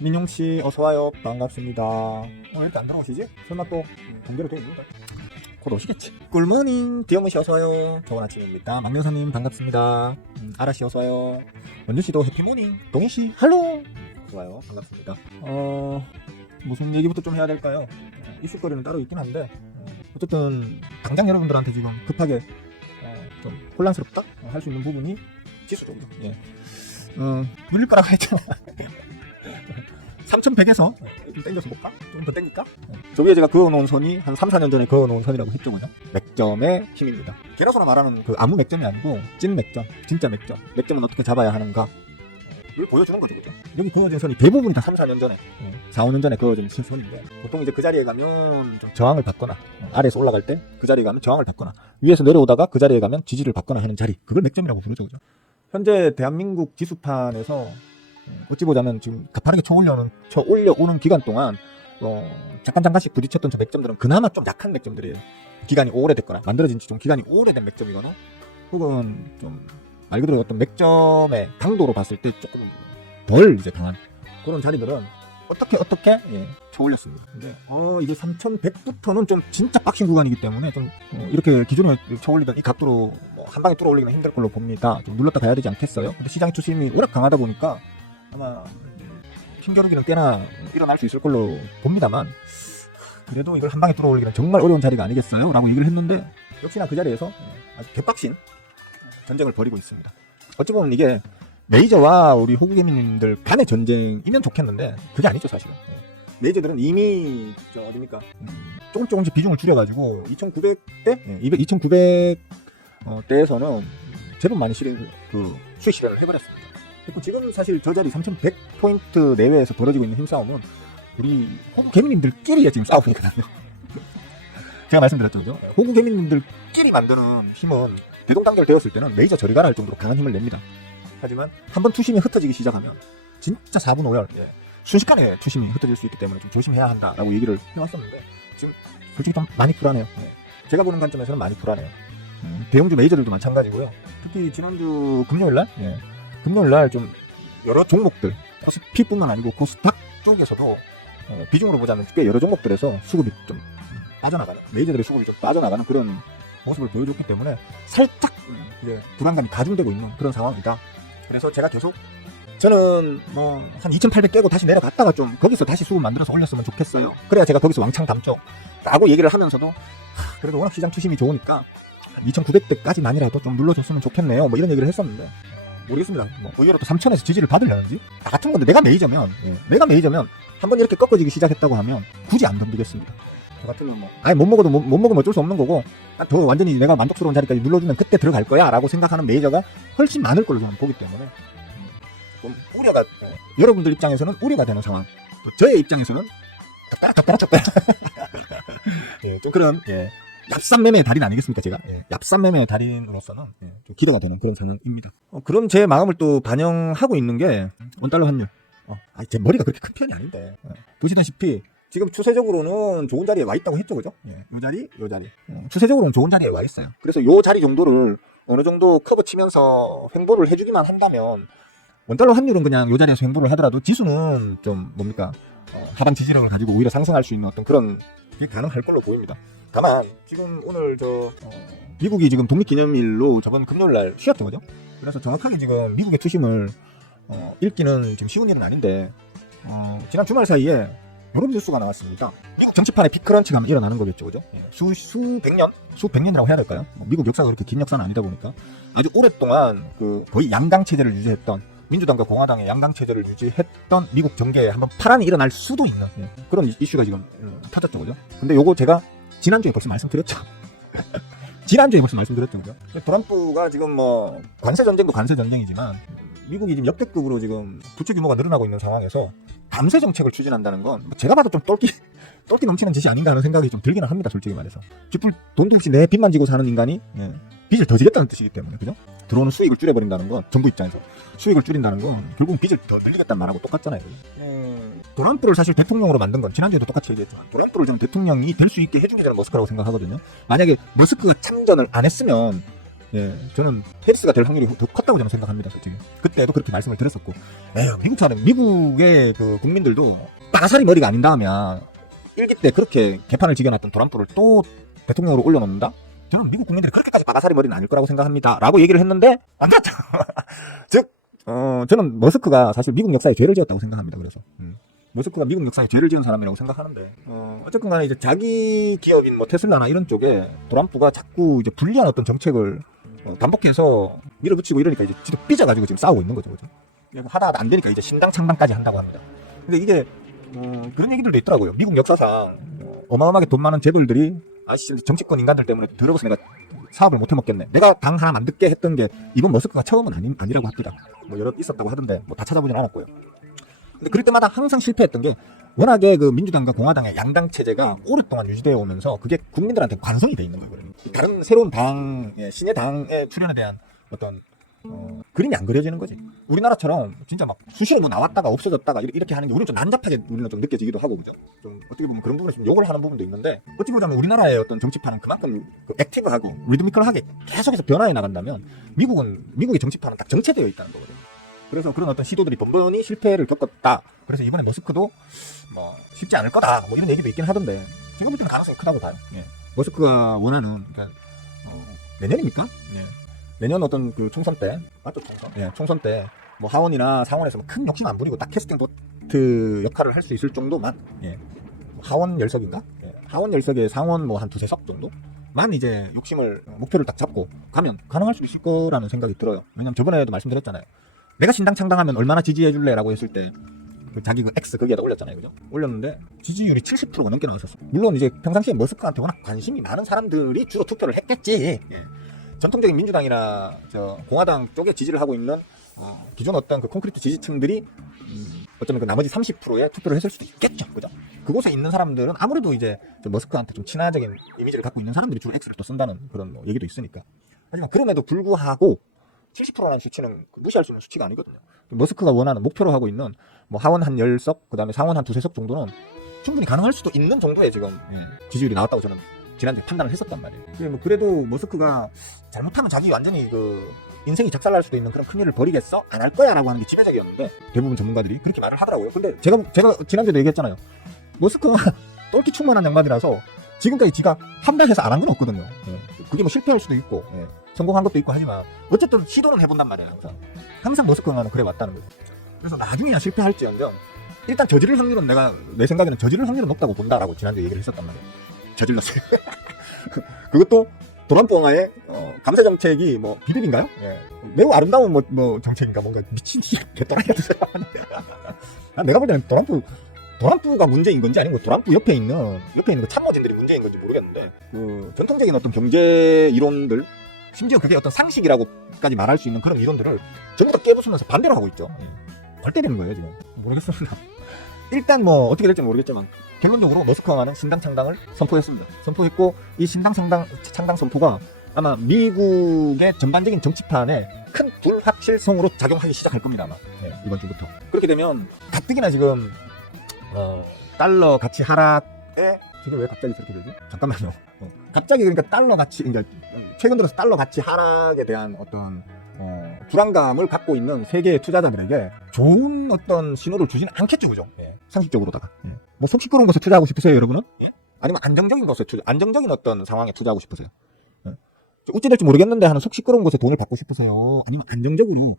민용씨 어서와요. 반갑습니다. 왜 이렇게 안 들어오시지? 설마 또 동계로 돼 있는가? 곧 오시겠지. 굿모닝 디어무씨 어서와요. 좋은 아침입니다. 막내사님 반갑습니다. 아라씨 어서와요. 원주씨도 해피모닝. 동희씨 할로. 좋아요. 반갑습니다. 무슨 얘기부터 좀 해야 될까요? 이슈거리는 따로 있긴 한데 어쨌든 당장 여러분들한테 지금 급하게 좀 혼란스럽다 할 수 있는 부분이 지수죠. 예. 돌릴 거라고 했잖아. 3100에서 좀 땡겨서 볼까? 좀 더 땡길까? 저 위에 제가 그어놓은 선이 한 3, 4년 전에 그어놓은 선이라고 했죠. 그죠? 맥점의 힘입니다. 개라소나 말하는 그 아무 맥점이 아니고 찐 맥점, 진짜 맥점. 맥점은 어떻게 잡아야 하는가? 를 보여주는 거죠. 그죠? 여기 그어진 선이 대부분이 다 3, 4년 전에 4, 5년 전에 그어진 선인데 보통 이제 그 자리에 가면 좀 저항을 받거나 아래에서 올라갈 때 그 자리에 가면 저항을 받거나 위에서 내려오다가 그 자리에 가면 지지를 받거나 하는 자리, 그걸 맥점이라고 부르죠. 그죠? 현재 대한민국 지수판에서 어찌 보자면 지금 가파르게 쳐 올려오는 기간 동안 잠깐씩 부딪혔던 저 맥점들은 그나마 좀 약한 맥점들이에요. 기간이 오래됐거나 만들어진 지 좀 기간이 오래된 맥점이거나 혹은 좀 말 그대로 어떤 맥점의 강도로 봤을 때 조금 덜 이제 강한 그런 자리들은 어떻게 쳐 올렸습니다. 근데 이게 3100부터는 좀 진짜 빡신 구간이기 때문에 좀 이렇게 기존에 쳐 올리던 이 각도로 한 방에 뚫어 올리기는 힘들 걸로 봅니다. 좀 눌렀다 가야 되지 않겠어요? 근데 시장의 투심이 워낙 강하다 보니까 아마 힘겨루기는 꽤나 일어날 수 있을 걸로 봅니다만 그래도 이걸 한 방에 뚫어 올리기는 정말 어려운 자리가 아니겠어요? 라고 얘기를 했는데 역시나 그 자리에서 아주 개빡신 전쟁을 벌이고 있습니다. 어찌 보면 이게 메이저와 우리 호구개미님들 간의 전쟁이면 좋겠는데 그게 아니죠 사실은. 메이저들은 이미 어딥니까 조금씩 비중을 줄여가지고 2900대? 2900대에서는 제법 많이 수익 실현을 해버렸습니다. 그리고 지금 사실 저 자리 3100포인트 내외에서 벌어지고 있는 힘싸움은 우리 호구개미님들끼리 지금 싸우고 있거든요. 제가 말씀드렸죠. 그죠? 호구개미님들끼리 만드는 힘은 대동단결 되었을 때는 메이저 저리 가라 할 정도로 강한 힘을 냅니다. 하지만 한번 투심이 흩어지기 시작하면 진짜 4분 5열 순식간에 투심이 흩어질 수 있기 때문에 좀 조심해야 한다라고 얘기를 해왔었는데 지금 솔직히 좀 많이 불안해요. 제가 보는 관점에서는 많이 불안해요. 대형주 메이저들도 마찬가지고요. 특히 지난주 금요일날 좀 여러 종목들 코스피뿐만 아니고 코스닥 쪽에서도 비중으로 보자면 꽤 여러 종목들에서 수급이 좀 빠져나가는 메이저들의 수급이 좀 빠져나가는 그런 모습을 보여줬기 때문에 살짝 이제 불안감이 가중되고 있는 그런 상황이다. 그래서 제가 계속 저는 한 2800 깨고 다시 내려갔다가 좀 거기서 다시 수급 만들어서 올렸으면 좋겠어요. 그래야 제가 거기서 왕창 담죠 라고 얘기를 하면서도 그래도 워낙 시장 투심이 좋으니까 2900대까지는 아니라도 좀 눌러줬으면 좋겠네요 이런 얘기를 했었는데 모르겠습니다. 의외로 또 3000에서 지지를 받으려는지 나 같은 건데 내가 메이저면 한번 이렇게 꺾어지기 시작했다고 하면 굳이 안 덤비겠습니다. 저 같으면 아예 못 먹으면 어쩔 수 없는 거고 더 완전히 내가 만족스러운 자리까지 눌러주면 그때 들어갈 거야 라고 생각하는 메이저가 훨씬 많을 걸로 저는 보기 때문에 좀 우려가 여러분들 입장에서는 우려가 되는 상황, 또 저의 입장에서는 적다라 좀 그런 얍삽 매매의 달인 아니겠습니까 제가. 얍삽 매매의 달인으로서는 좀 기대가 되는 그런 상황입니다. 그런 제 마음을 또 반영하고 있는 게 원달러 환율. 제 머리가 그렇게 큰 편이 아닌데 보시다시피 지금 추세적으로는 좋은 자리에 와 있다고 했죠, 그죠? 요 자리. 추세적으로는 좋은 자리에 와 있어요. 그래서 요 자리 정도를 어느 정도 커브 치면서 횡보를 해주기만 한다면 원달러 환율은 그냥 요 자리에서 횡보를 하더라도 지수는 좀 하방 지지력을 가지고 오히려 상승할 수 있는 어떤 그런 게 가능할 걸로 보입니다. 다만 지금 오늘 미국이 지금 독립기념일로 저번 금요일날 쉬었죠, 그죠? 그래서 정확하게 지금 미국의 투심을 읽기는 지금 쉬운 일은 아닌데 지난 주말 사이에 이런 뉴스가 나왔습니다. 미국 정치판에 빅크런치가 일어나는 거겠죠, 그죠? 수백년이라고 해야 될까요? 미국 역사가 그렇게 긴 역사는 아니다 보니까 아주 오랫동안 거의 양강 체제를 유지했던 민주당과 공화당의 양강 체제를 유지했던 미국 정계에 한번 파란이 일어날 수도 있는 그런 이슈가 지금 터졌죠, 그죠? 근데 요거 제가 지난주에 벌써 말씀드렸죠. 그죠? 트럼프가 지금 관세 전쟁도 관세 전쟁이지만 미국이 지금 역대급으로 지금 부채 규모가 늘어나고 있는 상황에서 감세 정책을 추진한다는 건 제가 봐도 좀 똘끼 넘치는 짓이 아닌가 하는 생각이 좀 들기는 합니다. 솔직히 말해서 쥐뿔 돈도 없이 내 빚만 지고 사는 인간이 빚을 더 지겠다는 뜻이기 때문에, 그죠? 들어오는 수익을 줄여버린다는 건 정부 입장에서 수익을 줄인다는 건 결국 빚을 더 늘리겠다는 말하고 똑같잖아요. 트럼프를 사실 대통령으로 만든 건 지난주에도 똑같이 얘기했지만 트럼프를 저는 대통령이 될 수 있게 해준 게 저는 머스크라고 생각하거든요. 만약에 머스크가 참전을 안 했으면 예, 저는 해리스가 될 확률이 더 컸다고 저는 생각합니다, 솔직히. 그때도 그렇게 말씀을 드렸었고. 에휴, 미국처럼, 미국의 그 국민들도 빠사리 머리가 아닌 다음이야. 1기 때 그렇게 개판을 지겨놨던 트럼프를 또 대통령으로 올려놓는다? 저는 미국 국민들이 그렇게까지 빠가사리 머리는 아닐 거라고 생각합니다. 라고 얘기를 했는데, 안 됐죠. 즉, 저는 머스크가 사실 미국 역사에 죄를 지었다고 생각합니다. 그래서. 머스크가 미국 역사에 죄를 지은 사람이라고 생각하는데, 어쨌든 간에 이제 자기 기업인 뭐 테슬라나 이런 쪽에 트럼프가 자꾸 이제 불리한 어떤 정책을 반복해서 밀어붙이고 이러니까 이제 진짜 삐져가지고 지금 싸우고 있는 거죠. 그죠? 하다 안 되니까 이제 신당 창당까지 한다고 합니다. 근데 이게, 그런 얘기들도 있더라고요. 미국 역사상 어마어마하게 돈 많은 재벌들이 아씨 정치권 인간들 때문에 더러워서 내가 사업을 못 해먹겠네. 내가 당 하나 만들게 했던 게 이번 머스크가 처음은 아니라고 합니다. 뭐 여러 있었다고 하던데 뭐 다 찾아보진 않았고요. 근데 그럴 때마다 항상 실패했던 게 워낙에 그 민주당과 공화당의 양당 체제가 오랫동안 유지되어 오면서 그게 국민들한테 관성이 돼 있는 거예요. 다른 새로운 당, 신의 당의 출현에 대한 어떤 그림이 안 그려지는 거지. 우리나라처럼 진짜 막 수시로 뭐 나왔다가 없어졌다가 이렇게 하는 게 우리는 좀 난잡하게 우리는 좀 느껴지기도 하고 그죠. 좀 어떻게 보면 그런 부분에서 좀 욕을 하는 부분도 있는데 어찌 보자면 우리나라의 어떤 정치판은 그만큼 그 액티브하고 리드미컬하게 계속해서 변화해 나간다면 미국의 정치판은 딱 정체되어 있다는 거거든요. 그래서 그런 어떤 시도들이 번번이 실패를 겪었다. 그래서 이번에 머스크도 뭐 쉽지 않을 거다. 뭐 이런 얘기도 있긴 하던데 제가 볼 때는 가능성이 크다고 봐요. 예. 머스크가 원하는 그러니까 내년입니까? 예. 내년 어떤 그 총선 때 맞죠 총선? 예, 총선 때 뭐 하원이나 상원에서 뭐 큰 욕심 안 부리고 딱 캐스팅 보트 역할을 할 수 있을 정도만 예. 하원 10석인가? 예. 하원 10석에 상원 뭐 한 두세 석 정도만 이제 욕심을 목표를 딱 잡고 가면 가능할 수 있을 거라는 생각이 들어요. 왜냐면 저번에도 말씀드렸잖아요. 내가 신당 창당하면 얼마나 지지해 줄래라고 했을 때 그 자기 그 X 거기에다 올렸잖아요. 그죠? 올렸는데 지지율이 70%가 넘게 나왔었어. 물론 이제 평상시에 머스크한테 워낙 관심이 많은 사람들이 주로 투표를 했겠지. 예. 전통적인 민주당이나 공화당 쪽에 지지를 하고 있는 기존 어떤 그 콘크리트 지지층들이 어쩌면 그 나머지 30%의 투표를 했을 수도 있겠죠. 그죠? 그곳에 있는 사람들은 아무래도 이제 머스크한테 좀 친화적인 이미지를 갖고 있는 사람들이 주로 X를 또 쓴다는 그런 뭐 얘기도 있으니까. 하지만 그럼에도 불구하고 70%라는 수치는 무시할 수 있는 수치가 아니거든요. 머스크가 원하는 목표로 하고 있는 뭐 하원 한 10석, 그 다음에 상원 한 두세 석 정도는 충분히 가능할 수도 있는 정도의 지금 지지율이 나왔다고 저는 지난주에 판단을 했었단 말이에요. 뭐 그래도 머스크가 잘못하면 자기 완전히 그 인생이 작살날 수도 있는 그런 큰일을 벌이겠어? 안 할 거야 라고 하는 게 지배적이었는데 대부분 전문가들이 그렇게 말을 하더라고요. 근데 제가 지난주에도 얘기했잖아요. 머스크가 똘끼 충만한 양반이라서 지금까지 지가 한발해서 안 한 건 없거든요. 그게 뭐 실패할 수도 있고 성공한 것도 있고 하지만 어쨌든 시도는 해본단 말이에요. 항상 머스크는 그래 왔다는 거죠. 그래서 나중에야 실패할지언정 일단 저지를 확률은 내 생각에는 저지를 확률은 높다고 본다라고 지난주에 얘기를 했었단 말이에요. 저질렀어요. 그것도 트럼프 왕의 감세 정책이 뭐 비립인가요? 예. 매우 아름다운 뭐 정책인가 뭔가 미친 개또라이 같은 사람. 내가 볼 때는 트럼프가 문제인 건지 아니면 트럼프 옆에 있는 그 참모진들이 문제인 건지 모르겠는데 그 전통적인 어떤 경제 이론들 심지어 그게 어떤 상식이라고까지 말할 수 있는 그런 이론들을 전부 다 깨부수면서 반대로 하고 있죠. 걸 때리는 거예요 지금. 모르겠습니다. 일단 뭐 어떻게 될지 모르겠지만 결론적으로 머스크 왕은 신당 창당을 선포했습니다. 선포했고 이 신당 창당 선포가 아마 미국의 전반적인 정치판에 큰 불확실성으로 작용하기 시작할 겁니다. 아마 이번 주부터. 그렇게 되면 가뜩이나 지금 달러 가치 하락에 이게 왜 갑자기 그렇게 되지? 잠깐만요. 갑자기 그러니까 달러 가치 그러니까 최근 들어서 달러 가치 하락에 대한 어떤 불안감을 갖고 있는 세계의 투자자들에게 좋은 어떤 신호를 주지는 않겠죠, 그죠? 상식적으로다가. 뭐 속 시끄러운 곳에 투자하고 싶으세요, 여러분은? 아니면 안정적인 곳에 안정적인 어떤 상황에 투자하고 싶으세요? 어찌 될지 모르겠는데 하는 속 시끄러운 곳에 돈을 받고 싶으세요? 아니면 안정적으로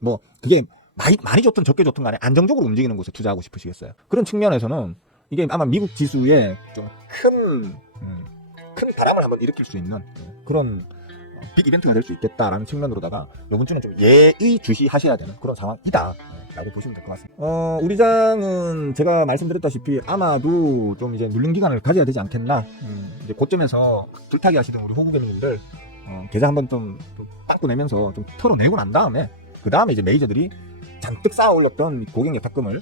뭐 그게 많이 좋든 적게 좋든 간에 안정적으로 움직이는 곳에 투자하고 싶으시겠어요? 그런 측면에서는 이게 아마 미국 지수에 좀 큰 바람을 한번 일으킬 수 있는 그런 빅 이벤트가 될 수 있겠다라는 측면으로다가 이번 주는 좀 예의주시하셔야 되는 그런 상황이다 라고 보시면 될 것 같습니다. 우리 장은 제가 말씀드렸다시피 아마도 좀 이제 눌림 기간을 가져야 되지 않겠나. 이제 고점에서 불타기 하시던 우리 호구개미님들 계좌 한번 좀 빵꾸 내면서 좀 털어내고 난 다음에 그 다음에 이제 메이저들이 잔뜩 쌓아 올렸던 고객 예탁금을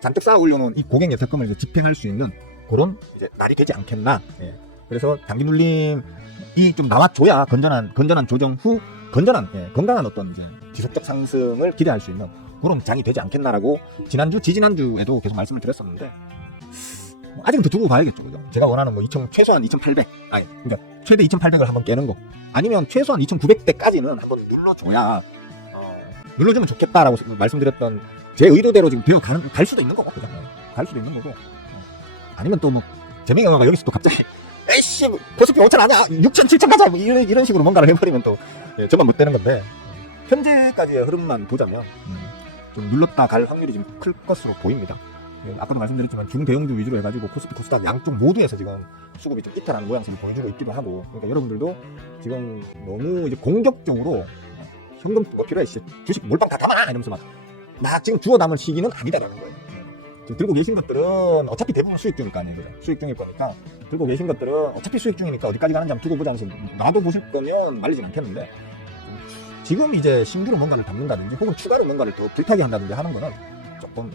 잔뜩 쌓아 올려놓은 이 고객 예탁금을 이제 집행할 수 있는 그런 이제 날이 되지 않겠나. 그래서 단기 눌림이 좀 나와줘야 건전한 조정 후 건강한 어떤 이제 지속적 상승을 기대할 수 있는 그런 장이 되지 않겠나라고 지지난주에도 계속 말씀을 드렸었는데 아직은 더 두고 봐야겠죠, 그죠? 제가 원하는 뭐 최소한 2,800 그러니까 최대 2,800을 한번 깨는 거, 아니면 최소한 2,900대까지는 한번 눌러줘야 눌러주면 좋겠다라고 말씀드렸던 제 의도대로 지금 갈 수도 있는 거고, 그죠? 갈 수도 있는 거고. 아니면 또 뭐 재명이가 여기서 또 갑자기 에이씨 보습비 5,000 아니야 6,000, 7,000 가자 뭐 이런 식으로 뭔가를 해버리면 또 저만 못 되는 건데, 현재까지의 흐름만 보자면 좀 눌렀다 갈 확률이 좀 클 것으로 보입니다. 아까도 말씀드렸지만 중대형주 위주로 해가지고 코스피 코스닥 양쪽 모두에서 지금 수급이 좀 이탈하는 모양새를 보여주고 있기도 하고, 그러니까 여러분들도 지금 너무 이제 공격적으로 현금 뭐 필요해, 주식 몰빵 다 담아 이러면서 막 지금 주워 담을 시기는 아니다라는 거예요. 지금 들고 계신 것들은 어차피 대부분 수익 중일 거 아니에요, 그죠? 수익 중일 거니까 들고 계신 것들은 어차피 수익 중이니까 어디까지 가는지 한번 두고 보자 하면서 놔둬 보실 거면 말리진 않겠는데, 지금 이제 신규로 뭔가를 담는다든지 혹은 추가로 뭔가를 더 불타게 한다든지 하는 거는 조금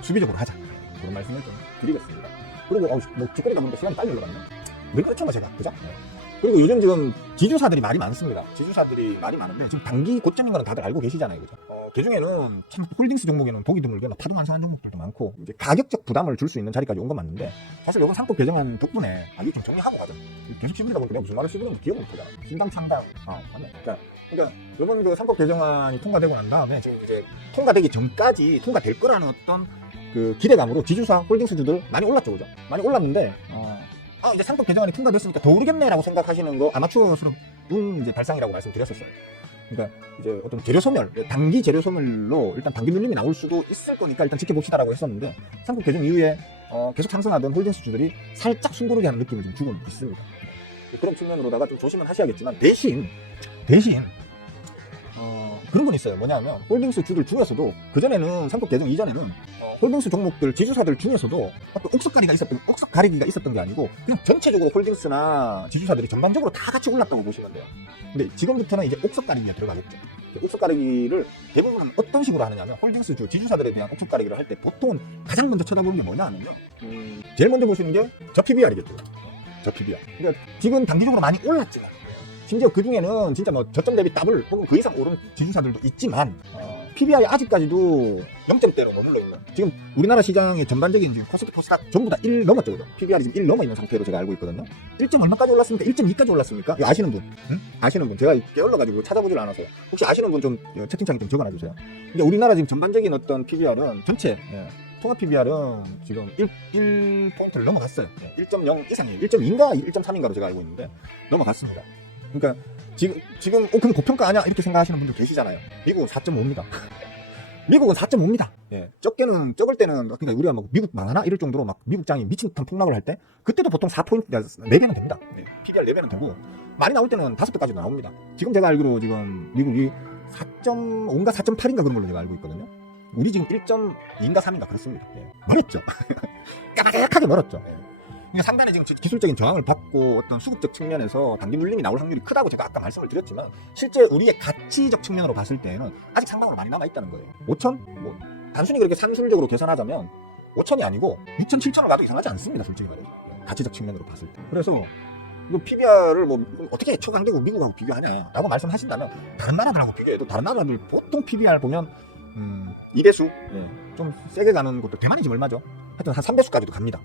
수비적으로 하자, 그런 말씀을 좀 드리겠습니다. 그리고 뭐 뒷거리다 보니까 시간이 빨리 흘러갔네. 왜 그렇죠 뭐 제가, 그죠? 그리고 요즘 지금 지주사들이 말이 많습니다. 지주사들이 말이 많은데 지금 단기 고점인 거는 다들 알고 계시잖아요, 그죠? 그중에는 참 홀딩스 종목에는 보기 드물게 파동 환상한 종목들도 많고, 이제 가격적 부담을 줄 수 있는 자리까지 온 건 맞는데, 사실 이건 상법 개정안 덕분에 이거 좀 정리하고 가자. 계속 씹으다 보니까 내가 무슨 말을 씹으는지 기억을 못 하잖아. 신당 창당. 맞네. 그러니까 이번 그 상법 개정안이 통과되고 난 다음에 지금 이제 통과되기 전까지 통과될 거라는 어떤 그 기대감으로 지주사 홀딩스주들 많이 올랐죠, 그죠? 많이 올랐는데, 이제 상법 개정안이 통과됐으니까 더 오르겠네라고 생각하시는 거 아마추어스러운 이제 발상이라고 말씀드렸었어요. 그러니까 이제 어떤 재료 소멸, 단기 재료 소멸로 일단 단기 눌림이 나올 수도 있을 거니까 일단 지켜봅시다라고 했었는데, 상법 개정 이후에 계속 상승하던 홀딩스주들이 살짝 숨고르게 하는 느낌을 좀 주고 있습니다. 그런 측면으로다가 좀 조심은 하셔야겠지만, 대신 그런 건 있어요. 뭐냐면 홀딩스 주들 중에서도 그전에는 상법 개정 이전에는 홀딩스 종목들 지주사들 중에서도 어떤 옥석 가리기가 있었던 게 아니고 그냥 전체적으로 홀딩스나 지주사들이 전반적으로 다 같이 올랐다고 보시면 돼요. 근데 지금부터는 이제 옥석 가리기가 들어가겠죠. 옥석 가리기를 대부분 어떤 식으로 하느냐면, 홀딩스 주 지주사들에 대한 옥석 가리기를 할 때 보통은 가장 먼저 쳐다보는 게 뭐냐 하면요, 제일 먼저 보시는 게 저 PBR이겠죠. 저 PBR. 그러니까 지금 단기적으로 많이 올랐지만, 심지어 그 중에는 진짜 뭐 저점 대비 더블 혹은 그 이상 오른 지주사들도 있지만, PBR이 아직까지도 0점대로 머물러 있는, 지금 우리나라 시장의 전반적인 지금 코스피 코스닥 전부 다 1 넘었죠, 그죠? PBR이 지금 1 넘어 있는 상태로 제가 알고 있거든요. 1점 얼마까지 올랐습니까? 1.2까지 올랐습니까? 이거 아시는 분? 아시는 분? 제가 깨어러가지고 찾아보질 않아서 혹시 아시는 분 좀 채팅창에 좀 적어놔주세요. 근데 우리나라 지금 전반적인 어떤 PBR은 전체 통합 PBR은 지금 1포인트를 넘어갔어요. 1.0 이상이에요. 1.2인가 1.3인가로 제가 알고 있는데 넘어갔습니다. 그러니까 지금 그럼 고평가 아니야 이렇게 생각하시는 분들 계시잖아요. 미국은 4.5입니다. 미국은 4.5입니다. 적을 때는 그러니까 우리가 막 미국 망하나 이럴 정도로 막 미국장이 미친 듯한 폭락을 할 때 그때도 보통 4포인트 4배는 됩니다. PBR 4배는 되고 많이 나올 때는 5배까지도 나옵니다. 지금 제가 알기로 지금 미국이 4.5인가 4.8인가 그런 걸로 제가 알고 있거든요. 우리 지금 1.2인가 3인가 그렇습니다. 멀었죠. 까마득하게 멀었죠. 그러니까 상단에 지금 기술적인 저항을 받고 어떤 수급적 측면에서 단기 눌림이 나올 확률이 크다고 제가 아까 말씀을 드렸지만, 실제 우리의 가치적 측면으로 봤을 때는 아직 상방으로 많이 남아있다는 거예요. 5천? 뭐 단순히 그렇게 산술적으로 계산하자면 5천이 아니고 6천, 7천을 가도 이상하지 않습니다, 솔직히 말해서. 가치적 측면으로 봤을 때. 그래서 PBR을 뭐 어떻게 초강대국 미국하고 비교하냐라고 말씀하신다면, 다른 나라들하고 비교해도 다른 나라들 보통 PBR 보면 2배수 좀 세게 가는 것도, 대만이 지금 얼마죠? 하여튼 한 3배수까지도 갑니다.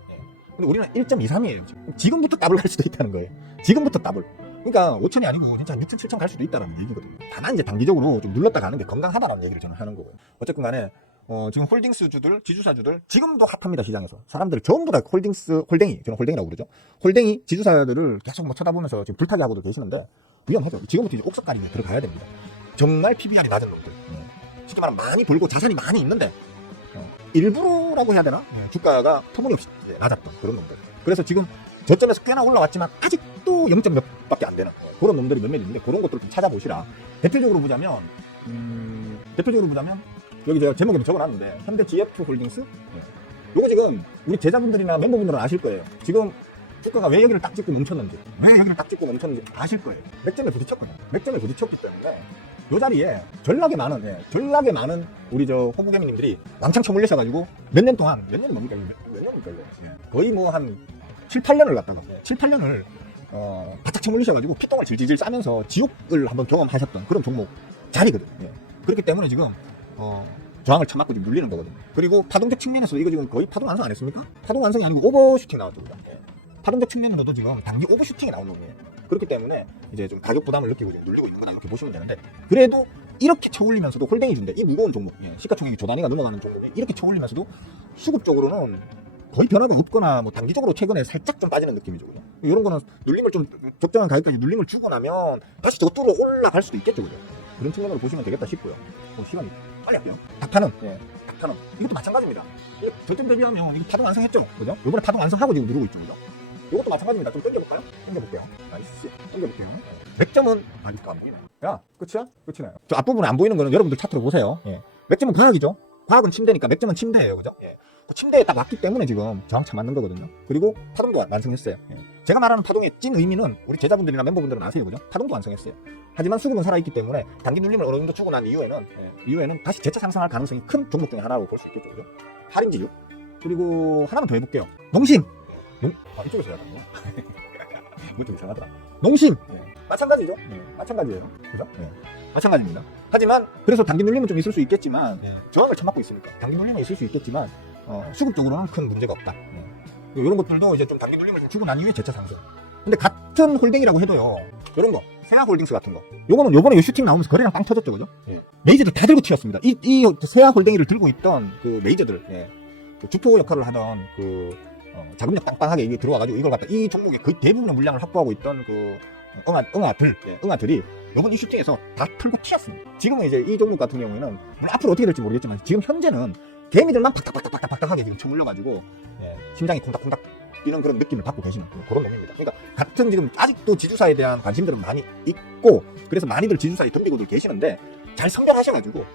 근데 우리는 1.23이에요. 지금부터 더블 갈 수도 있다는 거예요. 지금부터 더블. 그러니까 5천이 아니고 진짜 6천, 7천 갈 수도 있다는 얘기거든요. 다만 이제 단기적으로 좀 눌렀다 가는 게 건강하다는 얘기를 저는 하는 거고요. 어쨌든 간에 지금 홀딩스주들, 지주사주들 지금도 핫합니다, 시장에서. 사람들 전부 다 홀댕이, 저는 홀댕이라고 그러죠. 홀댕이 지주사들을 계속 뭐 쳐다보면서 지금 불타게 하고도 계시는데 위험하죠. 지금부터 이제 옥석가리에 들어가야 됩니다. 정말 PBR이 낮은 놈들. 쉽게 말하면 많이 벌고 자산이 많이 있는데 일부러라고 해야 되나? 주가가 터무니없이 낮았던 그런 놈들. 그래서 지금 저점에서 꽤나 올라왔지만 아직도 0점 몇 밖에 안 되는 그런 놈들이 몇몇 있는데, 그런 것들을 좀 찾아보시라. 대표적으로 보자면 여기 제가 제목에 적어놨는데 현대GF 홀딩스. 요거 지금 우리 제자분들이나 멤버분들은 아실 거예요. 지금 주가가 왜 여기를 딱 찍고 멈췄는지 아실 거예요. 맥점에 부딪혔거든요. 맥점에 부딪혔기 때문에 요 자리에 전락에 많은 우리 저 호구개미님들이 왕창 쳐물리셔가지고 몇 년이 뭡니까? 몇 년일까요? 거의 뭐 한 7, 8년을 갖다가 7, 8년을 바짝 쳐물리셔가지고 피똥을 질질질 싸면서 지옥을 한번 경험하셨던 그런 종목 자리거든요. 그렇기 때문에 지금 저항을 쳐맞고 지금 눌리는 거거든요. 그리고 파동적 측면에서 이거 지금 거의 파동 완성 안 했습니까? 파동 완성이 아니고 오버슈팅 나왔습니다. 파동적 측면으로도 지금 단기 오버슈팅이 나온 놈이에요. 그렇기 때문에 이제 좀 가격 부담을 느끼고 좀 눌리고 있는 거다 이렇게 보시면 되는데, 그래도 이렇게 쳐올리면서도 홀딩이 준대. 이 무거운 종목, 시가총액이 조 단위가 넘어가는 종목이 이렇게 쳐올리면서도 수급적으로는 거의 변화가 없거나 뭐 단기적으로 최근에 살짝 좀 빠지는 느낌이죠. 그죠? 이런 거는 눌림을 좀 적정한 가격까지 눌림을 주고 나면 다시 저거 뚫어 올라갈 수도 있겠죠. 그죠? 그런 측면으로 보시면 되겠다 싶고요. 시간이 빨리 할게요. 닥타는, 닥타는 이것도 마찬가지입니다. 저점 대비하면 이거 파동 완성했죠. 그죠? 요번에 파동 완성하고 지금 누르고 있죠. 그죠? 이것도 마찬가지입니다. 좀 당겨볼까요? 당겨볼게요. 나이스. 당겨볼게요. 100점은 아직도 안 보이네. 야, 끝이야? 끝이네요. 저 앞부분에 안 보이는 거는 여러분들 차트로 보세요. 맥점은 과학이죠. 과학은 침대니까 맥점은 침대예요. 그죠? 그 침대에 딱 맞기 때문에 지금 저항차 맞는 거거든요. 그리고 파동도 완성했어요. 제가 말하는 파동의 찐 의미는 우리 제자분들이나 member분들은 아세요. 그죠? 파동도 완성했어요. 하지만 수급은 살아있기 때문에 단기 눌림을 어느 정도 주고 난 이후에는 다시 재차 상승할 가능성이 큰 종목 중에 하나라고 볼 수 있겠죠. 그죠? 할인지유. 그리고 하나만 더 해볼게요. 농심. 이쪽에서 해야 되나? 이쪽이 이상하더라. 농심. 마찬가지죠. 마찬가지예요. 그죠? 마찬가지입니다. 하지만 그래서 단기 눌림은 좀 있을 수 있겠지만 저항을 쳐맞고 있으니까 단기 눌림은 있을 수 있겠지만 수급적으로는 큰 문제가 없다. 이런 것들도 이제 좀 단기 눌림을 좀 주고 난 이후에 재차 상승. 근데 같은 홀딩이라고 해도요. 이런 거 세아홀딩스 같은 거. 요거는 요번에 슈팅 나오면서 거래량 빵 터졌죠. 그죠? 메이저들 다 들고 튀었습니다. 이 세아홀딩이를 들고 있던 그 메이저들, 그 주포 역할을 하던 그 자금력 빵빵하게 이게 들어와가지고 이걸 갖다 이 종목의 거의 대부분의 물량을 확보하고 있던 그 응아들이 요번 이 슈팅에서 다 털고 튀었습니다. 지금은 이제 이 종목 같은 경우에는 물론 앞으로 어떻게 될지 모르겠지만 지금 현재는 개미들만 박닥박닥하게 지금 쳐 올려가지고 심장이 콩닥콩닥 뛰는 그런 느낌을 받고 계시는 그런 놈입니다. 그러니까 같은 지금 아직도 지주사에 대한 관심들은 많이 있고 그래서 많이들 지주사에 덤비고들 계시는데 잘 선별하셔가지고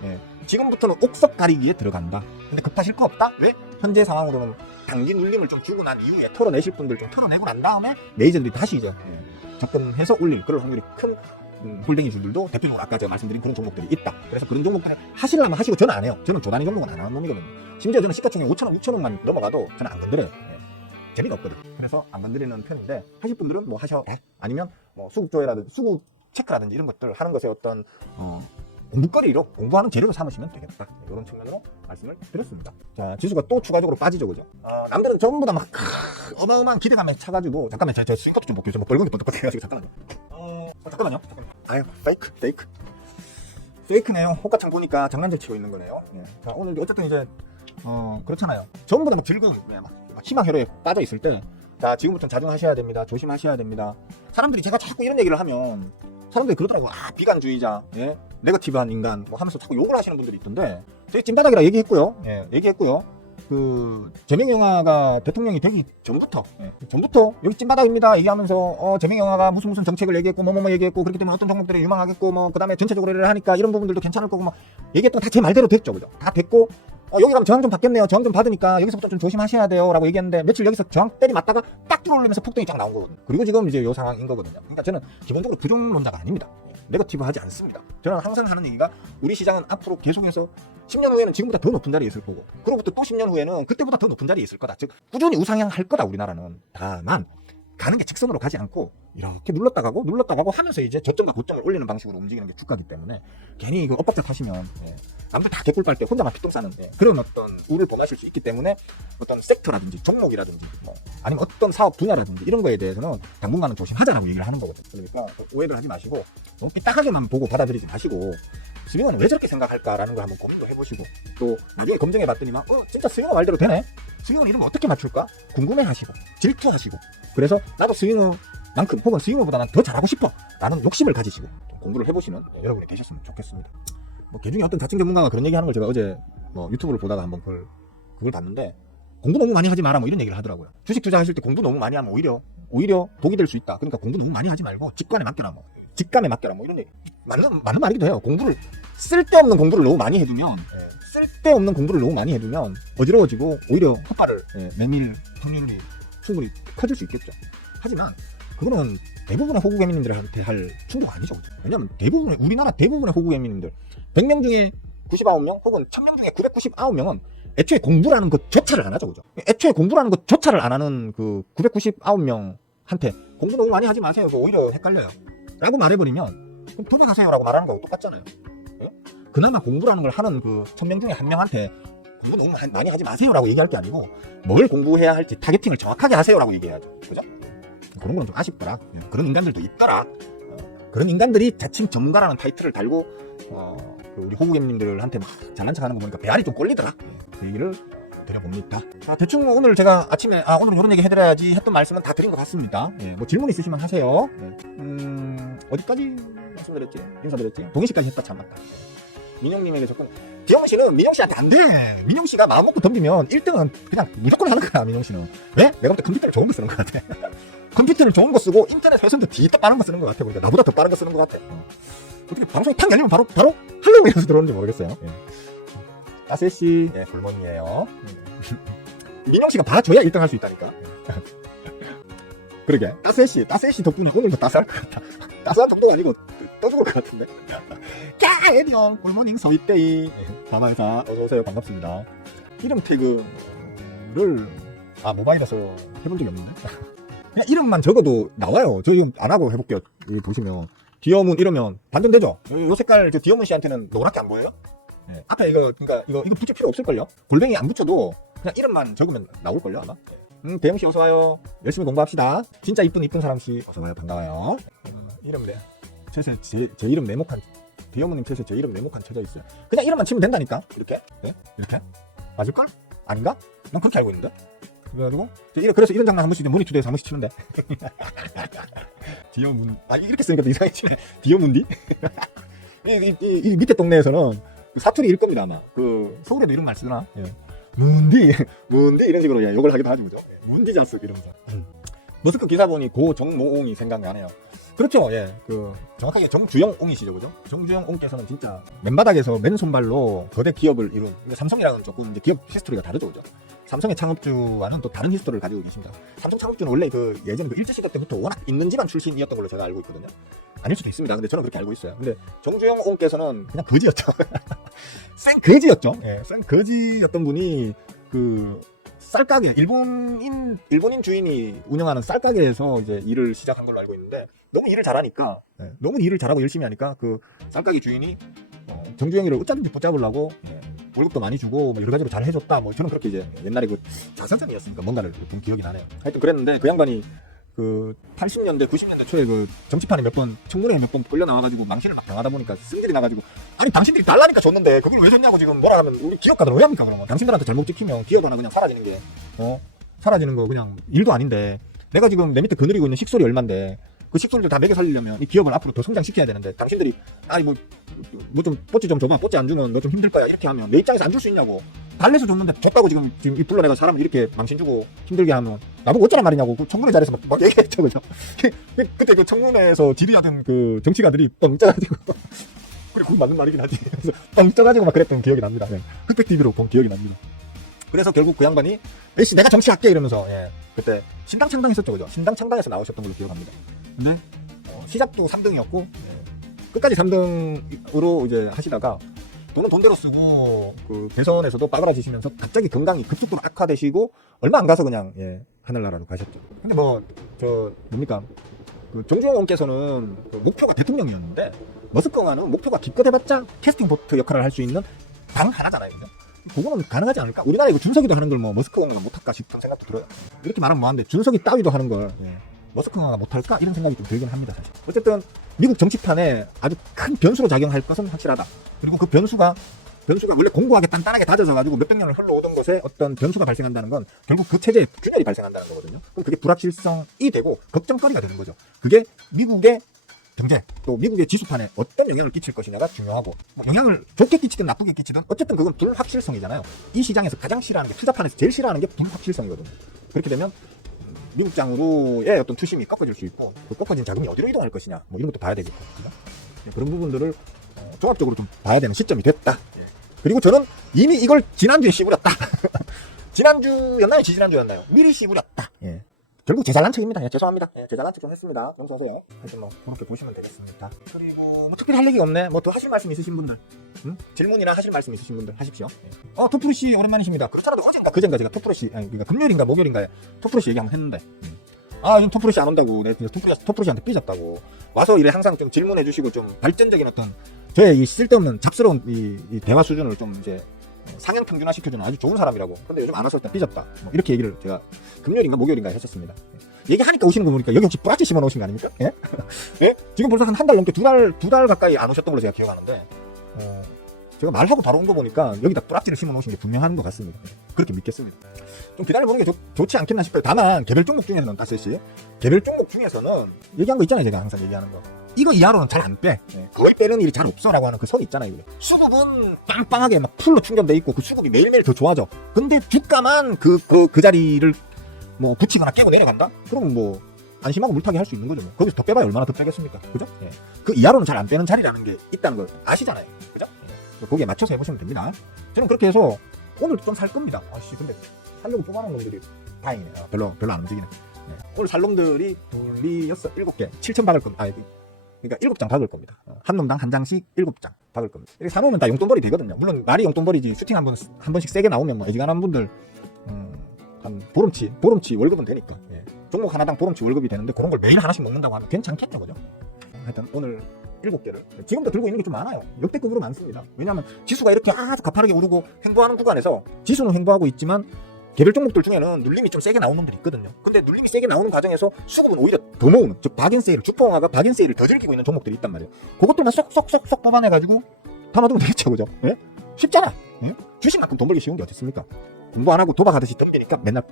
지금부터는 옥석 가리기에 들어간다. 근데 급하실 거 없다? 왜? 현재 상황으로는 단기 눌림을 좀 주고 난 이후에 털어내실 분들 좀 털어내고 난 다음에 메이저들이 다시 이제 접근해서 올릴 그럴 확률이 큰 홀딩이 줄들도 대표적으로 아까 제가 말씀드린 그런 종목들이 있다. 그래서 그런 종목들 하시려면 하시고 저는 안 해요. 저는 조단위 종목은 안 하는 놈이거든요. 심지어 저는 시가총액 5천원, 6천원만 넘어가도 저는 안 건드려요. 재미가 없거든. 그래서 안 건드리는 편인데 하실 분들은 뭐 하셔. 아니면 뭐 수급 조회라든지 수급 체크라든지 이런 것들 하는 것에 어떤 공부거리로 공부하는 재료로 삼으시면 되겠다. 이런 측면으로 말씀을 드렸습니다. 자, 지수가 또 추가적으로 빠지죠, 그죠? 남들은 전부 다 막 어마어마한 기대감에 차가지고 잠깐만 제 스윙값도 좀 볼게요. 좀 벌건 게 번뜩번뜩해가지고 잠깐만요. 아유, 페이크네요. 호가창 보니까 장난질 치고 있는 거네요. 자, 오늘 어쨌든 이제 그렇잖아요. 전부 다 막 즐거운 막 희망 혈로에 빠져 있을 때, 자, 지금부터는 자중하셔야 됩니다. 조심하셔야 됩니다. 사람들이 제가 자꾸 이런 얘기를 하면 사람들이 그러더라고요. 비관주의자, 네거티브한 인간 뭐 하면서 자꾸 욕을 하시는 분들이 있던데 저희 찐바닥이라 얘기했고요. 그 재명영화가 대통령이 되기 전부터 여기 찐바닥입니다 얘기하면서 재명영화가 무슨 정책을 얘기했고 뭐뭐 얘기했고 그렇기 때문에 어떤 종목들이 유망하겠고 뭐 그다음에 전체적으로 일을 하니까 이런 부분들도 괜찮을 거고 막 얘기했던 다 제 말대로 됐죠. 그죠? 다 됐고 여기 가면 저항 좀 받겠네요. 저항 좀 받으니까 여기서부터 좀 조심하셔야 돼요 라고 얘기했는데 며칠 여기서 저항 때리 맞다가 딱 들어올리면서 폭등이 쫙 나온 거거든요. 그리고 지금 이제 이 상황인 거거든요. 그러니까 저는 기본적으로 부정론자가 아닙니다. 네거티브 하지 않습니다. 저는 항상 하는 얘기가 우리 시장은 앞으로 계속해서 10년 후에는 지금보다 더 높은 자리에 있을 거고 그로부터 또 10년 후에는 그때보다 더 높은 자리에 있을 거다. 즉 꾸준히 우상향할 거다. 우리나라는. 다만 가는 게 직선으로 가지 않고 이렇게 눌렀다 가고 하면서 이제 저점과 고점을 올리는 방식으로 움직이는 게 주가기 때문에 괜히 이거 엇박자 타시면 남들 다 개꿀 빨 때 혼자만 피똥 싸는 그런 어떤 우를 범하실 수 있기 때문에 어떤 섹터라든지 종목이라든지 뭐 아니면 어떤 사업 분야라든지 이런 거에 대해서는 당분간은 조심하자라고 얘기를 하는 거거든요. 그러니까 오해를 하지 마시고 너무 삐딱하게만 보고 받아들이지 마시고 스윙은 왜 저렇게 생각할까라는 걸 한번 고민도 해보시고 또 나중에 검증해 봤더니만 진짜 스윙은 말대로 되네. 스윙은 이런 거 어떻게 맞출까? 궁금해하시고 질투하시고 그래서 나도 스윙어만큼 혹은 스윙어보다 난 더 잘하고 싶어 라는 욕심을 가지시고 공부를 해보시는 여러분이 되셨으면 좋겠습니다. 뭐 개중에 어떤 자칭 전문가가 그런 얘기하는 걸 제가 어제 뭐 유튜브를 보다가 한번 그걸 봤는데 공부 너무 많이 하지 마라 뭐 이런 얘기를 하더라고요. 주식 투자하실 때 공부 너무 많이 하면 오히려 독이 될 수 있다. 그러니까 공부 너무 많이 하지 말고 직감에 맡겨라 뭐 이런 얘기 맞는 말이기도 해요. 공부를 쓸데없는 공부를 너무 많이 해두면 어지러워지고 오히려 헛발을 내밀 확률이 충분히 커질 수 있겠죠. 하지만 그거는 대부분의 호구개미님들한테 할 충고가 아니죠. 왜냐면 우리나라 대부분의 호구개미님들 100명 중에 99명 혹은 1000명 중에 999명은 애초에 공부라는 것조차를 안 하죠. 그죠? 애초에 공부라는 것조차를 안 하는 그 999명한테 공부 너무 많이 하지 마세요. 오히려 헷갈려요. 라고 말해버리면 그럼 돌아가세요 라고 말하는 거하고 똑같잖아요. 그나마 공부라는 걸 하는 그 1000명 중에 한 명한테 공부 너무 많이 하지 마세요 라고 얘기할 게 아니고 뭘 공부해야 할지 타겟팅을 정확하게 하세요 라고 얘기해야죠. 그죠? 그런 건 좀 아쉽더라. 그런 인간들도 있더라. 그런 인간들이 자칭 전문가라는 타이틀을 달고 그 우리 호구개님들한테 막 잘난 척하는 거 보니까 배알이 좀 꼴리더라. 그 얘기를 드려봅니다. 자, 대충 오늘 제가 아침에 오늘은 이런 얘기 해드려야지 했던 말씀은 다 드린 것 같습니다. 뭐 질문 있으시면 하세요. 어디까지 말씀드렸지? 인사드렸지? 동희씨까지 했다. 참 맞다. 민영님에게 조금 디영씨는 민영씨한테 안 돼. 민영씨가 마음 먹고 덤비면 1등은 그냥 무조건 하는 거야. 민영씨는 왜? 내가 볼 때 컴퓨터를 좋은 거 쓰는 것 같아. 컴퓨터를 좋은 거 쓰고 인터넷 회선도 뒤에 빠른 거 쓰는 것 같아. 보니까 나보다 더 빠른 거 쓰는 것 같아. 어떻게 방송이 탁 열리면 바로 하려고 해서 들어오는지 모르겠어요. 따세씨 골몬이에요. 민영씨가 봐줘야 1등 할 수 있다니까. 그러게 따세씨 덕분에 오늘도 따스할 것 같아. 따스한 정도가 아니고 떠죽을 것 같은데. 자, 에디형 골모닝 서있대이 가마회사 어서오세요. 반갑습니다. 이름 태그를 모바일에서 해본 적이 없는데 그냥 이름만 적어도 나와요. 저 이름 안 하고 해볼게요. 여기 보시면 디어문 이러면 반전되죠. 요 색깔 디어문 씨한테는 노랗게 안 보여요? 앞에 이거 그러니까 이거 붙일 필요 없을걸요. 골뱅이 안 붙여도 그냥 이름만 적으면 나올걸요 아마. 대영씨 어서와요. 열심히 공부합시다. 진짜 이쁜 사람씨 어서와요. 반가워요. 이름 셋에 제 이름 네모칸 디어문님 셋에 제 이름 네모칸 쳐져 있어요. 그냥 이름만 치면 된다니까. 이렇게 이렇게 맞을걸? 아닌가? 난 그렇게 알고 있는데. 그래가지고 그래서 이런 장난 한 번씩 모니투데이에서 한 번씩 치는데 디어문 이렇게 쓰니까 또 이상하게 치네. 디어문디? 이 밑에 동네에서는 사투리일 겁니다 아마. 그 서울에도 이런 말 쓰나? 문디 이런 식으로 욕을 하기도 하죠. 그죠? 문디 자스 이러면서. 머스크 기사 보니 고정모옹이 생각나네요. 그렇죠. 그 정확하게 정주영옹이시죠. 그죠? 정주영옹께서는 진짜 맨바닥에서 맨손발로 거대 기업을 이룬. 근데 삼성이랑은 조금 이제 기업 히스토리가 다르죠. 그죠? 삼성의 창업주와는 또 다른 히스토리를 가지고 계십니다. 삼성 창업주는 원래 예전에 일제시대 때부터 워낙 있는 집안 출신이었던 걸로 제가 알고 있거든요. 아닐 수도 있습니다. 근데 저는 그렇게 알고 있어요. 근데 정주영옹께서는 그냥 거지였죠. 생 거지였죠. 생 거지였던 분이 그 쌀가게, 일본인 주인이 운영하는 쌀가게에서 이제 일을 시작한 걸로 알고 있는데, 너무 일을 잘하니까, 너무 일을 잘하고 열심히 하니까 그 쌀가게 주인이 정주영이를 어쩌든지 붙잡으려고 월급도 많이 주고 뭐 여러 가지로 잘 해줬다. 뭐 저는 그렇게 이제 옛날에 그 자선전이었으니까 뭔가를 본 기억이 나네요. 하여튼 그랬는데 그 양반이 그 80년대, 90년대 초에 그 정치판에 청문회에 몇 번 끌려 나와가지고 망신을 막 당하다 보니까 승질이 나가지고, 아니 당신들이 달라니까 줬는데 그걸 왜 줬냐고 지금 뭐라 하면 우리 기업가들 왜 합니까? 그러면 당신들한테 잘못 지키면 기업 하나 그냥 사라지는 게 사라지는 거 그냥 일도 아닌데, 내가 지금 내 밑에 거느리고 있는 식솔이 얼만데 그 식솔들 다 먹여 살리려면 이 기업을 앞으로 더 성장시켜야 되는데, 당신들이 뭐 좀 뽀찌 좀 줘봐, 뽀찌 안 주면 너 좀 힘들 거야 이렇게 하면 내 입장에서 안 줄 수 있냐고. 달래서 줬는데 줬다고 지금 이 불러내가 사람을 이렇게 망신 주고 힘들게 하면 나보고 어쩌란 말이냐고. 그 청문회 자리에서 막 얘기했죠. 그죠? 그때 그 청문회에서 질의하던 그 정치가들이 뻥 짜가지고 그래, 그건 맞는 말이긴 하지. 그래서 뻥 짜가지고 막 그랬던 기억이 납니다. 흑백 TV로 본 기억이 납니다. 그래서 결국 그 양반이 에이씨 내가 정치할게 이러면서 그때 신당 창당했었죠. 그죠? 신당 창당해서 나오셨던 걸로 기억합니다. 근데 시작도 3등이었고 끝까지 3등으로 이제 하시다가 돈은 돈대로 쓰고 그 대선에서도 빠그라지시면서 갑자기 건강이 급속도로 악화되시고 얼마 안 가서 그냥 하늘나라로 가셨죠. 근데 뭡니까? 그 정주영께서는 그 목표가 대통령이었는데, 머스크와는 목표가 기껏해봤자 캐스팅 보트 역할을 할 수 있는 당 하나잖아요. 그죠? 그거는 가능하지 않을까? 우리나라에 준석이도 하는 걸 머스크와는 못할까 싶은 생각도 들어요. 이렇게 말하면 뭐한데 준석이 따위도 하는 걸 머스크가 못할까? 이런 생각이 좀 들긴 합니다, 사실. 어쨌든 미국 정치판에 아주 큰 변수로 작용할 것은 확실하다. 그리고 그 변수가 원래 공고하게 단단하게 다져져가지고 몇백 년을 흘러오던 것에 어떤 변수가 발생한다는 건 결국 그 체제에 균열이 발생한다는 거거든요. 그럼 그게 불확실성이 되고 걱정거리가 되는 거죠. 그게 미국의 경제, 또 미국의 지수판에 어떤 영향을 끼칠 것이냐가 중요하고, 영향을 좋게 끼치든 나쁘게 끼치든 어쨌든 그건 불확실성이잖아요. 이 시장에서 가장 싫어하는 게, 투자판에서 제일 싫어하는 게 불확실성이거든요. 그렇게 되면 미국장으로의 어떤 투심이 꺾어질 수 있고, 그 꺾어진 자금이 어디로 이동할 것이냐, 뭐 이런 것도 봐야 되겠고, 그런 부분들을 종합적으로 좀 봐야 되는 시점이 됐다. 그리고 저는 이미 이걸 지난주에 씹으렸다. 지난주였나요? 지지난주였나요? 미리 씹으렸다. 결국 제 잘난 척입니다. 죄송합니다. 제 잘난 척 좀 했습니다. 용서하세요. 하여튼 그렇게 보시면 되겠습니다. 그리고 특별히 할 얘기 없네. 더 하실 말씀 있으신 분들, 질문이나 하실 말씀 있으신 분들 하십시오. 토프루씨 오랜만이십니다. 그렇잖아도 어젠가 그젠가 제가 토프루씨, 그러니까 금요일인가 목요일인가에 토프루씨 얘기 한번 했는데, 요즘 토프루씨 안 온다고, 내가 토프루씨한테 삐졌다고. 와서 이래 항상 좀 질문해 주시고 좀 발전적인 어떤 저의 이 쓸데없는 잡스러운 이 대화 수준을 좀 이제 상향 평준화 시켜주는 아주 좋은 사람이라고. 근데 요즘 안 와서 일단 삐졌다. 이렇게 얘기를 제가 금요일인가 목요일인가 했었습니다. 얘기하니까 오시는 거 보니까 여기 혹시 뿌락지 심어 놓으신 거 아닙니까? 예? 예? 지금 벌써 한 달 넘게 두 달 가까이 안 오셨던 걸로 제가 기억하는데, 제가 말하고 바로 온 거 보니까 여기다 뿌락지를 심어 놓으신 게 분명한 것 같습니다. 그렇게 믿겠습니다. 좀 기다려보는 게 좋지 않겠나 싶어요. 다만 개별 종목 중에서는 다시 개별 종목 중에서는 얘기한 거 있잖아요. 제가 항상 얘기하는 거. 이거 이하로는 잘 안 빼. 그걸 빼는 일이 잘 없어라고 하는 그 선 있잖아요. 수급은 빵빵하게 막 풀로 충전돼 있고 그 수급이 매일매일 더 좋아져. 근데 주가만 그 자리를 뭐 붙이거나 깨고 내려간다? 그럼 뭐 안심하고 물타기 할 수 있는 거죠. 뭐. 거기서 더 빼봐야 얼마나 더 빼겠습니까? 그죠? 예. 그 이하로는 잘 안 빼는 자리라는 게 있다는 걸 아시잖아요. 그죠? 예. 거기에 맞춰서 해보시면 됩니다. 저는 그렇게 해서 오늘도 좀 살 겁니다. 아씨, 근데 살려고 뽑아놓은 놈들이 다행이네. 별로 안 움직이네. 예. 오늘 살 놈들이 7개 7천 박을 겁니다. 그러니까 7장 박을 겁니다. 한 놈당 한 장씩 7장 박을 겁니다. 이렇게 사놓으면 다 용돈벌이 되거든요. 물론 말이 용돈벌이지 슈팅 한 번씩 세게 나오면 뭐 애지간한 분들 한 보름치 월급은 되니까. 예. 종목 하나당 보름치 월급이 되는데 그런 걸 매일 하나씩 먹는다고 하면 괜찮겠죠, 그죠? 하여튼 오늘 7개를 지금도 들고 있는 게 좀 많아요. 역대급으로 많습니다. 왜냐하면 지수가 이렇게 아주 가파르게 오르고 횡보하는 구간에서 지수는 횡보하고 있지만 개별 종목들 중에는 눌림이 좀 세게 나오는 놈들이 있거든요. 근데 눌림이 세게 나오는 과정에서 수급은 오히려 더 모으는, 즉 박앤세일, 주포화가 박앤세일을 더 즐기고 있는 종목들이 있단 말이에요. 그것들만 쏙쏙쏙쏙 뽑아내가지고 담아두면 되겠죠, 그죠? 예? 쉽잖아. 예? 주식만큼 돈 벌기 쉬운 게 어디 있습니까? 공부 안 하고 도박하듯이 덤비니까 맨날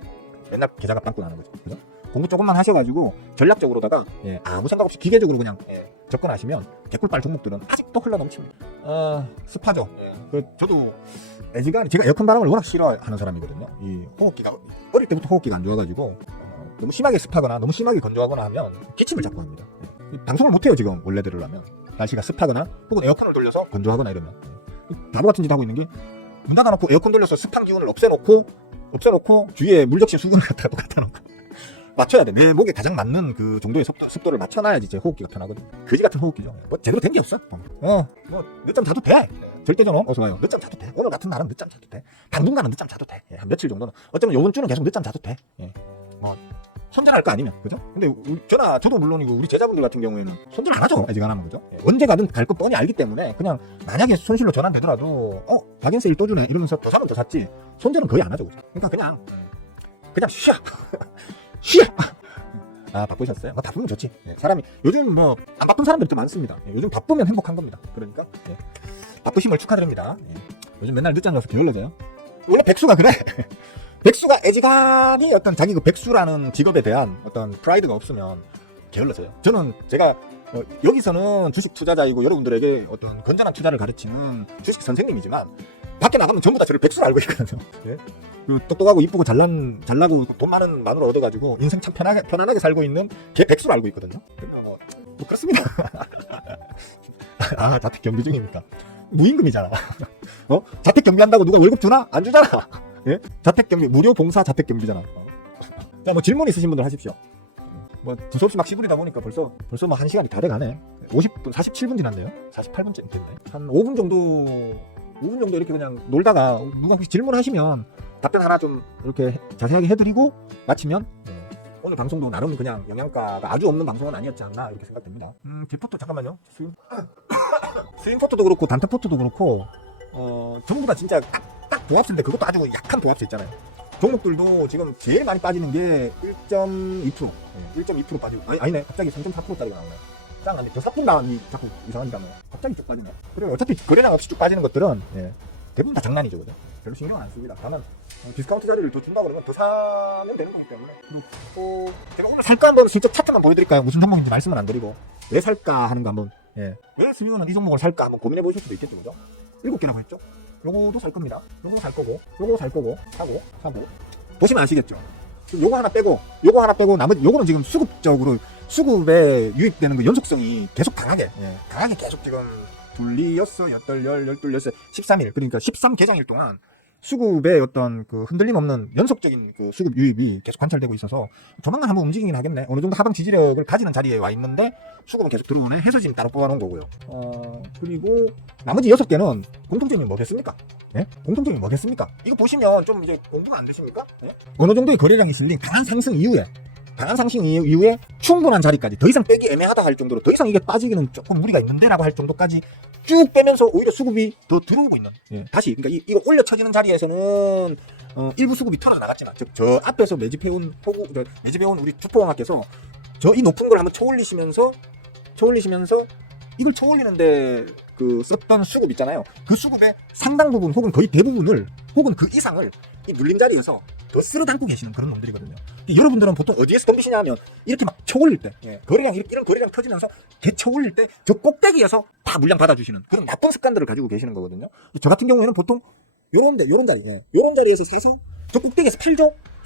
계좌가 빵꾸 나는 거죠. 그죠? 공부 조금만 하셔가지고 전략적으로다가 아무 생각 없이 기계적으로 그냥 접근하시면 개꿀빨 종목들은 아직도 흘러넘칩니다. 습하죠. 저도 애지간히 제가 에어컨 바람을 워낙 싫어하는 사람이거든요. 이 호흡기가 어릴 때부터 호흡기가 안 좋아가지고 너무 심하게 습하거나 너무 심하게 건조하거나 하면 기침을 자꾸 합니다. 방송을 못해요 지금 원래 들으려면. 날씨가 습하거나 혹은 에어컨을 돌려서 건조하거나 이러면 바보 같은 짓 하고 있는 게 문 닫아놓고 에어컨 돌려서 습한 기운을 없애놓고 주위에 물적신 수건을 갖다 놓고 맞춰야 돼. 내 목에 가장 맞는 그 정도의 습도를 맞춰놔야지 제 호흡기가 편하거든. 거지 같은 호흡기죠. 뭐 제대로 된 게 없어. 뭐 늦잠 자도 돼. 절대전원 어서 와요. 늦잠 자도 돼. 오늘 같은 날은 늦잠 자도 돼. 당분간은 늦잠 자도 돼. 한 며칠 정도는. 어쩌면 요번 주는 계속 늦잠 자도 돼. 뭐 손절할 거 아니면, 그죠? 근데 저도 물론이고 우리 제자분들 같은 경우에는 손절 안 하죠. 아직 안 하면, 그죠? 언제 가든 갈 거 뻔히 알기 때문에 그냥 만약에 손실로 전환되더라도 박앤세일 또 주네 이러면서 더 사면 더 샀지 손절은 거의 안 하죠, 그죠? 그러니까 그냥 쉬어. 바쁘셨어요? 바쁘면 좋지. 사람이 요즘 뭐 안 바쁜 사람들도 많습니다. 요즘 바쁘면 행복한 겁니다. 그러니까 바쁘심을 축하드립니다. 요즘 맨날 늦잠 자서 게을러져요. 원래 백수가 그래. 백수가 애지간히 어떤 자기 그 백수라는 직업에 대한 어떤 프라이드가 없으면 게을러져요. 제가 여기서는 주식 투자자이고 여러분들에게 어떤 건전한 투자를 가르치는 주식 선생님이지만 밖에 나가면 전부 다 저를 백수로 알고 있거든요. 그 똑똑하고 이쁘고 잘나고 돈 많은 마누라 얻어가지고 인생 참 편안하게 살고 있는 걔 백수로 알고 있거든요. 뭐 그렇습니다. 자택 경비 중입니까? 무임금이잖아. 자택 경비한다고 누가 월급 주나? 안 주잖아. 자택 경비 무료 봉사 자택 경비잖아. 자, 뭐 질문 있으신 분들 하십시오. 뭐 두서없이 막 시부리다 보니까 벌써 뭐 1시간이 다 돼가네. 50분 47분 지났네요. 48분째 됐네. 한 5분 정도 이렇게 그냥 놀다가 누가 혹시 질문하시면 답변 하나 좀 이렇게 자세하게 해드리고 마치면 오늘 방송도 나름 그냥 영양가가 아주 없는 방송은 아니었지 않나 이렇게 생각됩니다. 제 포토 잠깐만요. 스윙 포토도 그렇고 단타 포토도 그렇고 전부 다 진짜 딱 보합세인데 그것도 아주 약한 보합세 있잖아요. 종목들도 지금 제일 많이 빠지는 게 1.2%, 1.2% 빠지고 아니네 갑자기 3.4%짜리가 나오네. 짱안돼. 저 사뿐당이 자꾸 이상하니까 뭐 갑자기 쭉 빠지네. 그리고 어차피 거래량 없이 쭉 빠지는 것들은 대부분 다 장난이죠, 그죠? 별로 신경 안 씁니다. 다만 디스카운트 자리를 더 준다 그러면 더 사면 되는 거기 때문에. 그리고 제가 오늘 살까 한번 실제 차트만 보여드릴까요? 무슨 종목인지 말씀은 안 드리고 왜 살까 하는 거 한번 왜 스윙은 이 종목을 살까 한번 고민해 보실 수도 있겠죠, 그죠? 7개라고 했죠? 요거도 살 겁니다. 요거 살 거고 사고 보시면 아시겠죠? 요거 하나 빼고 나머지 요거는 지금 수급에 유입되는 그 연속성이 계속 강하게 계속 지금 2, 6, 8, 10, 12, 16, 13일 그러니까 13개장일 동안 수급의 어떤 그 흔들림 없는 연속적인 그 수급 유입이 계속 관찰되고 있어서 조만간 한번 움직이긴 하겠네. 어느 정도 하방 지지력을 가지는 자리에 와 있는데 수급은 계속 들어오네. 해서 지금 따로 뽑아놓은 거고요. 그리고 나머지 6개는 공통점이 뭐겠습니까? 공통점이 뭐겠습니까? 이거 보시면 좀 이제 공부가 안 되십니까? 어느 정도의 거래량이 있으니 강한 상승 이후에 충분한 자리까지 더 이상 빼기 애매하다 할 정도로 더 이상 이게 빠지기는 조금 무리가 있는데 라고 할 정도까지 쭉 빼면서 오히려 수급이 더 들어오고 있는. 예. 다시 그러니까 이거 올려 쳐지는 자리에서는 일부 수급이 털어져 나갔지만 저 앞에서 매집해온 우리 주포왕학께서 저 이 높은 걸 한번 쳐올리시면서 이걸 쳐올리는데 그 썼던 수급 있잖아요. 그 수급의 상당 부분 혹은 거의 대부분을 혹은 그 이상을 이 눌린 자리에서 더 쓸어 담고 계시는 그런 놈들이거든요. 여러분들은 보통 어디에서 덤비시냐 하면 이렇게 막 쳐올릴 때, 거래량 이런 거래량 터지면서 개 쳐올릴 때 저 꼭대기에서 다 물량 받아주시는 그런 나쁜 습관들을 가지고 계시는 거거든요. 저 같은 경우에는 보통 요런 자리에서 사서 저 꼭대기에서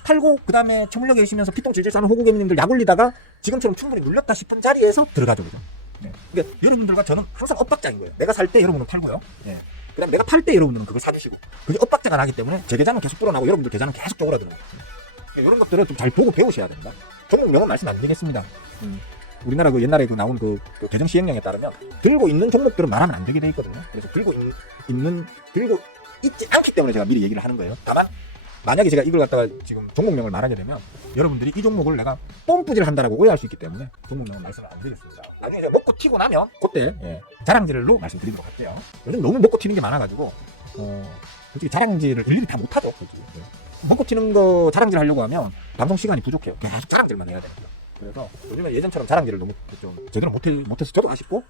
팔고 그 다음에 처물려 계시면서 피똥 질질 싸는 호구개미님들 약 올리다가 지금처럼 충분히 눌렸다 싶은 자리에서 들어가죠. 그죠? 그러니까 여러분들과 저는 항상 엇박자인 거예요. 내가 살 때 여러분은 팔고요. 그 다음에 내가 팔 때 여러분들은 그걸 사주시고 그게 엇박자가 나기 때문에 제 계좌는 계속 불어나고 여러분들 계좌는 계속 쪼그라드는 거예요. 이런 것들을 좀 잘 보고 배우셔야 됩니다. 종목명은 말씀 안 드리겠습니다. 우리나라 그 옛날에 그 나온 그 개정 시행령에 따르면 들고 있는 종목들은 말하면 안 되게 돼 있거든요. 그래서 들고 있지 않기 때문에 제가 미리 얘기를 하는 거예요. 다만 만약에 제가 이걸 갖다가 지금 종목명을 말하게 되면 여러분들이 이 종목을 내가 뽐뿌질 한다라고 오해할 수 있기 때문에 종목명은 말씀을 안 드리겠습니다. 나중에 제가 먹고 튀고 나면 그때 자랑질로 말씀드리도록 할게요. 요즘 너무 먹고 튀는 게 많아가지고 솔직히 자랑질을 일일이 다 못하죠. 솔직히. 먹고 튀는 거 자랑질 하려고 하면 방송 시간이 부족해요. 계속 자랑질만 해야 됩니다. 그래서 요즘에 예전처럼 자랑질을 너무 좀 제대로 못해서 저도 아쉽고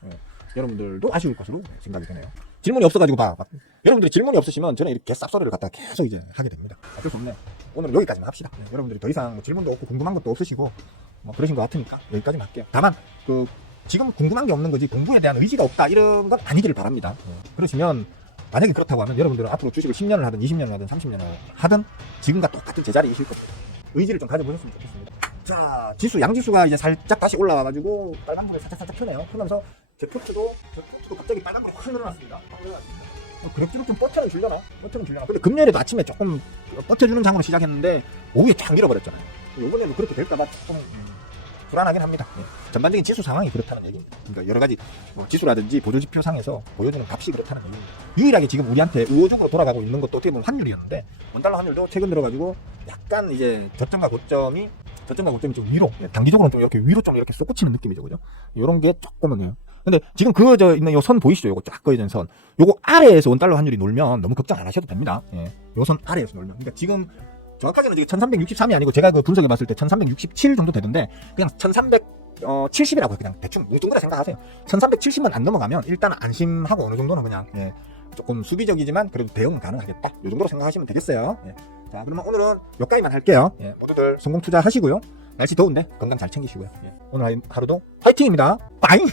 여러분들도 아쉬울 것으로 생각이 드네요. 질문이 없어가지고 여러분들이 질문이 없으시면 저는 이렇게 쌉소리를 갖다가 계속 이제 하게 됩니다. 어쩔 수 없네. 오늘은 여기까지만 합시다. 여러분들이 더 이상 뭐 질문도 없고 궁금한 것도 없으시고 뭐 그러신 것 같으니까 여기까지만 할게요. 다만 지금 궁금한 게 없는 거지 공부에 대한 의지가 없다 이런 건 아니기를 바랍니다. 그러시면 만약에 그렇다고 하면 여러분들은 앞으로 주식을 10년을 하든 20년을 하든 30년을 하든 지금과 똑같은 제자리이실 겁니다. 의지를 좀 가져보셨으면 좋겠습니다. 자, 양지수가 이제 살짝 다시 올라와가지고 빨간불에 살짝 펴네요. 펴면서 제 표트도 갑자기 빨간불에 확 늘어났습니다. 그럭저럭 좀 버텨는 주려나? 근데 금요일에도 아침에 조금 버텨주는 장으로 시작했는데 오후에 쫙 밀어버렸잖아요. 이번에도 그렇게 될까봐 조금 불안하긴 합니다. 전반적인 지수 상황이 그렇다는 얘기입니다. 그러니까 여러 가지 지수라든지 보조지표 상에서 보여주는 값이 그렇다는 얘기입니다. 유일하게 지금 우리한테 우호적으로 돌아가고 있는 것도 어떻게 보면 환율이었는데 원달러 환율도 최근 들어가지고 약간 이제 저점과 고점이 좀 위로, 단기적으로는 좀 이렇게 위로 좀 이렇게 솟구치는 느낌이죠, 그죠? 요런 게 조금은 해요. 근데 지금 그어져 있는 요 선 보이시죠? 요거 쫙 그어진 선. 요거 아래에서 원달러 환율이 놀면 너무 걱정 안 하셔도 됩니다. 요 선 아래에서 놀면. 그러니까 지금 정확하게는 지금 1363이 아니고 제가 그 분석해 봤을 때 1367 정도 되던데 그냥 1370이라고 그냥 대충 뭉뚱그려 생각하세요. 1370만 안 넘어가면 일단 안심하고 어느 정도는 그냥 조금 수비적이지만 그래도 대응은 가능하겠다. 이 정도로 생각하시면 되겠어요. 자, 그러면 오늘은 여기까지만 할게요. 모두들 성공 투자하시고요. 날씨 더운데 건강 잘 챙기시고요. 오늘 하루도 화이팅입니다. 빠잉!